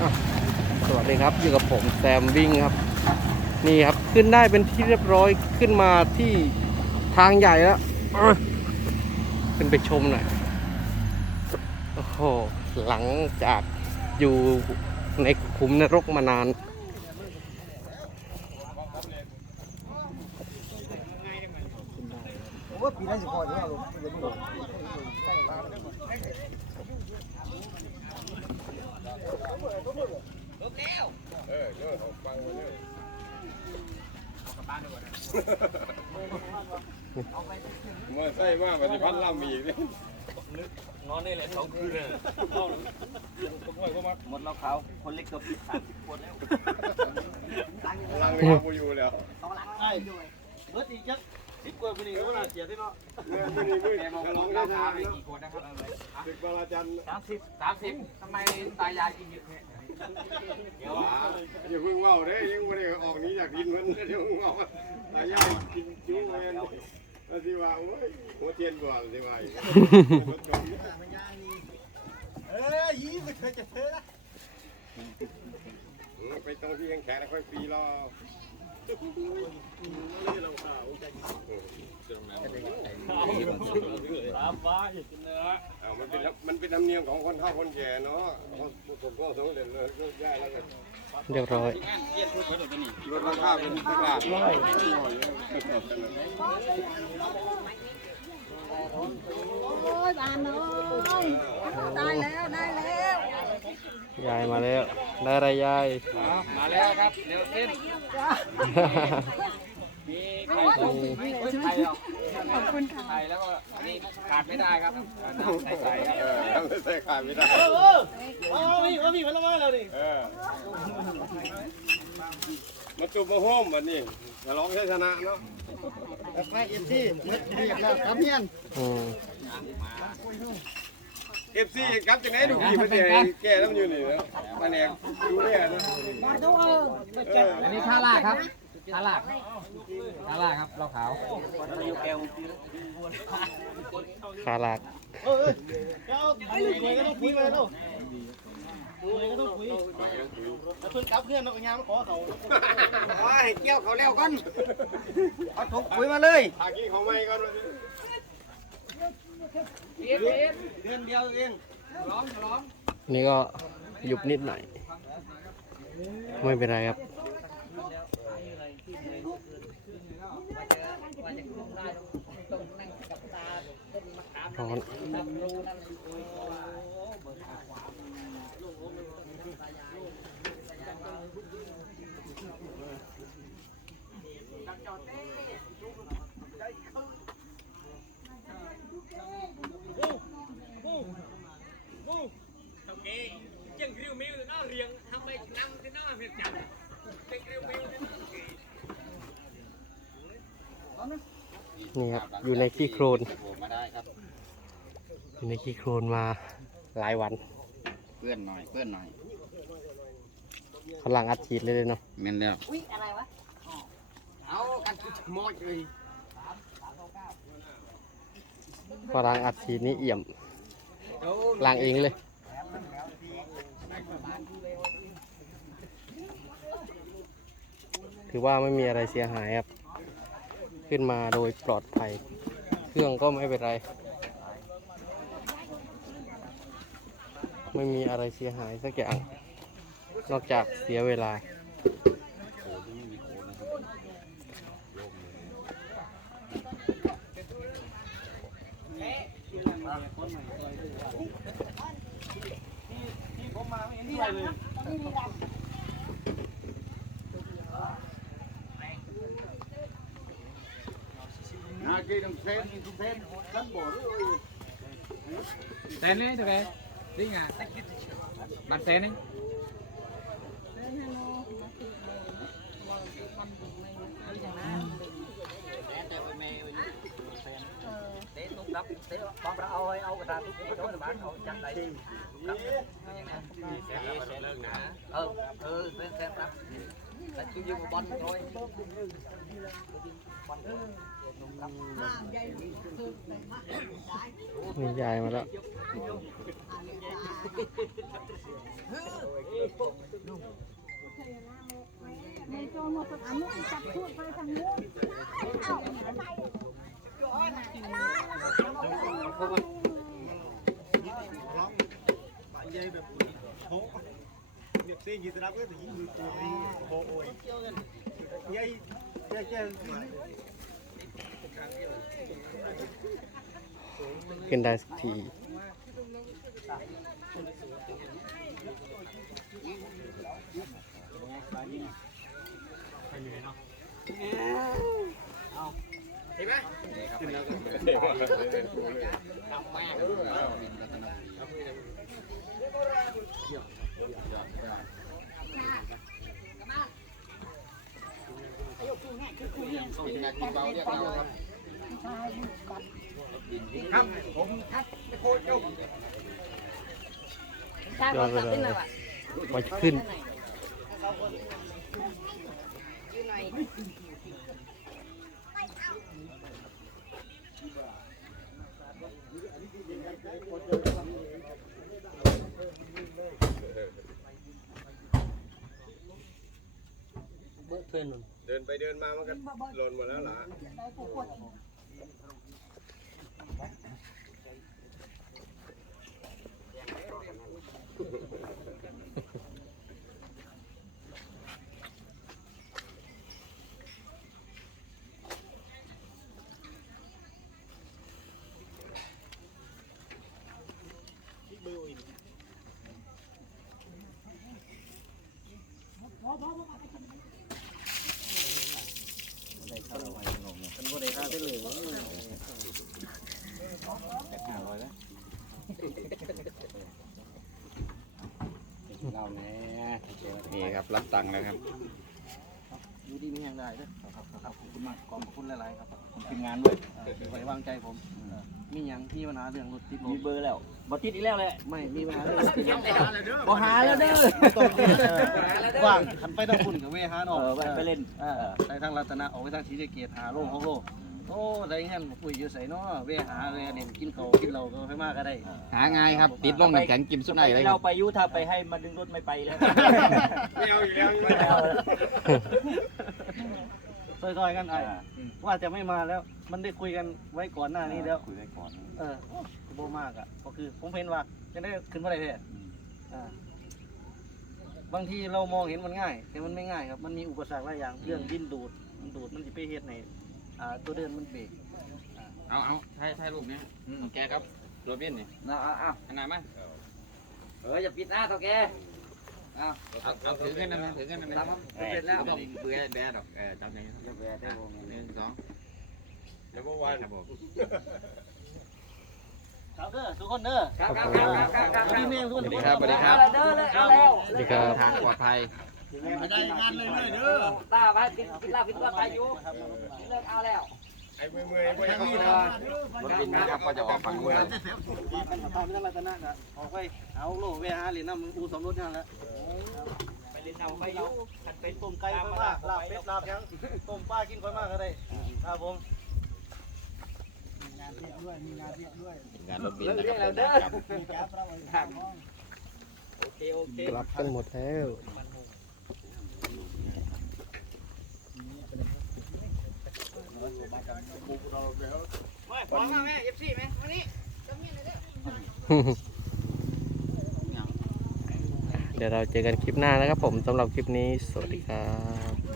สวัสดีครับอยู่กับผมแซมวิ่งครับ นี่ครับขึ้นได้เป็นที่เรียบร้อยขึ้นมาที่ทางใหญ่แล้วขึ้นไปชมหน่อยโอ้โหหลังจากอยู่ในขุมนรกมานานว่าปีนั้นสิพอจะเอา ลงเดี๋ยวมึงเมื่อใส่มากปฏิพันธ์ลำอีกเนี่ยนอนได้เลยสองคืนเลยหมดแล้วเขาคนเล็กเกือบสามสิบคนแล้วลังเนี่ยกูอยู่แล้วไอ้เบิดอีกจัก สิบกว่าปีนี้ก็น่าเสียที่เนาะเมื่องนี่มืดแกบอกฉลองเราได้พาทานไปกี่คนนะครับศึกบาราจันทร์สามสิบสามสิบทำไมตายายกินเยอะแค่เดี๋ยวอย่าเพิ่งเมาเด้ยังไม่ได้ออกนี้จากดินมันเดี๋ยวเมาตายายกินจุ้งแมนแล้วที่ว่าโอ้ยหัวเทียนก่อนที่ว่าเอ้ยยี่สิบเคยจะเท่นะไปตรงที่แข็งๆค่อยฟรีรอ เอามันเป็นมันเป็นธรรมเนียมของคนเฒ่าคนแก่เนาะผมก็สงเด็จเลยก็ย้ายแล้วกันเรียบร้อยลดราคาเป็นตลาดร้อยโอ้ยบานน้อยได้แล้วได้แล้วยายมาแล้ว ได้อะไรยายมาแล้วครับเร็วขึ้นมีไข่ต้มไหมไข่หรอขอบคุณค่ะไข่แล้วก็อันนี้ขาดไม่ได้ครับน้ำใสๆครับเออทำใส่ขายไม่ได้เออเออมีว่ามีมันละมาแล้วนี่เออมาจุบมาโฮมวันนี้ฉลองชัยชนะเนาะแม่เอ็มซี่เรียกแล้วครับเนี่ยอืม เอฟซีครับจังไหนดูพี่มันแก่แก่ต้องอยู่นี่เนาะมาแหนกดูเนี่ยนะเอออันนี้ท่าลากครับท่าลากท่าลากครับเราขาวขาหลักเออเอาคุยก็ต้องคุยไปแล้วคุยก็ต้องคุยถ้าเพิ่นกลับเพื่อนเราก็ยามมาขอเขาให้เกี่ยวเขาแล้วกันเอาถุงคุยมาเลยหากินของไม่ก่อนวันนี้ เดือนเดียวเองนี่ก็หยุบนิดหน่อยไม่เป็นไรครับร้อน นี่ครับอยู่ในขี้โครนมาได้ครับอยู่ในขี้โครนมาหลายวันเพื่อนหน่อยเพื่อนหน่อยกำลังอัดฉีดเลยเนาะเมนแล้วอุ๊ยอะไรวะเอากันหมดเลยกำลังอัดฉีดนี่เอี่ยมล้างเองเลยถือว่าไม่มีอะไรเสียหายครับ ขึ้นมาโดยปลอดภัย เครื่องก็ไม่เป็นไร ไม่มีอะไรเสียหายสักอย่าง นอกจากเสียเวลาหา กินต้องเซ็นเซ็นกันบ่ด้วยเซนนี่ถูกไหมนี่ไงบัตรเ là mình dài mà đó Hãy subscribe cho kênh Ghiền Mì Gõ Để không bỏ lỡ những video hấp dẫn เนี่ยเสียงสนับก็จะยิงมือตัวนี้โอ้โหใหญ่ใหญ่ใหญ่ขึ้นได้สักที ยอดไปเลยว่าจะขึ้น เดินไปเดินมามันก็หล่นหมดแล้วล่ะนี่ครับ รับตังค์แล้วครับ อยู่ดีมีอย่างไรเด้อครับครับขอบคุณมากขอบคุณหลายๆครับผมทีมงานด้วยไว้วางใจผมมีอย่างที่ปัญหาเรื่องรถติดลมมีเบอร์แล้วบ่ติดอีกแล้วแหละไม่มีปัญหาเรื่องรถติดลมบ่หาแล้วเด้อว่างขันไปทางคุณกับเวหาเนาะเออไปเล่น เออไปทางรัตนะออกไปทางศรีสะเกษหาโลงของโล โอ้ได้เงี้ยคุยอยู่ใส่เนาะเวหาเลยเด่นกินเขากินเราก็ไปมากก็ได้หาง่ายครับ ติดลงน้ำแข็งกินสุดไหนเลยคเรารับไปยุถ้าไปให้มาดึงรถไม่ไปแล้ว ไม่เอาอยู่แล้วไม่เอาแล้วซอยๆกันไอ้ว่าจะไม่มาแล้ว มันได้คุยกันไว้ก่อนหน้านี้แล้ว คุยได้ก่อน เออโบมากอะก็คือผมเห็นว่าจะได้ขึ้นมาได้แท้อ่าบางทีเรามองเห็นมันง่าย แต่มันไม่ง่ายครับ มันมีอุปสรรคหลายอย่างเรื่องดินดูดมันดูดมันจะไปเฮ็ดใน อ่าตัวเดินมันเบรกเอาเอาถ่ายถ่ายรูปเนี้ยแกครับโรบินนี่เอาเอาเอาขนาดมั้ยเอออย่าปิดหน้าเท่าแกเอาเอาเอาถือขึ้นนะมันถือขึ้นนะมันรับเสร็จแล้วบอกเบื่อแดดดอกเออจำได้ครับจะแวะได้บ่หนึ่งสองแล้วเมื่อวานครับผมครับเด้อทุกคนเด้อครับครับครับครับครับสวัสดีแม่ทุกคนสวัสดีครับสวัสดีครับเด้อเลยเอาแล้วสวัสดีครับทางปลอดภัย ได้งานเลยเด้อตาไปกินกินเหล้ากินตัวไปอยู่เลิกเอาแล้วไอ้เมื่อยเมื่อยไม่เอารถบินนะครับก็จะออกฝั่งนู้นว่ากันมาตามไปทางรัตนะนะออกไปเอาโลเวหาเหรียญน้ำอูสมรถนั่นแหละไปเล่นเอาไปอยู่ขัดเป็นต้มไก่ค่อยมากลาบเป็ดลาบยังต้มปลากินค่อยมากก็ได้ครับผมงานรถบินเลิกนะคเรียรักบแล้วเด้อครับโอเคโอเคกลับกันหมดแล้ว พร้อมมาแม่เอฟซีไหมวันนี้เดี๋ยวเราเจอกันคลิปหน้านะครับผมสำหรับคลิปนี้ สวัสดีครับ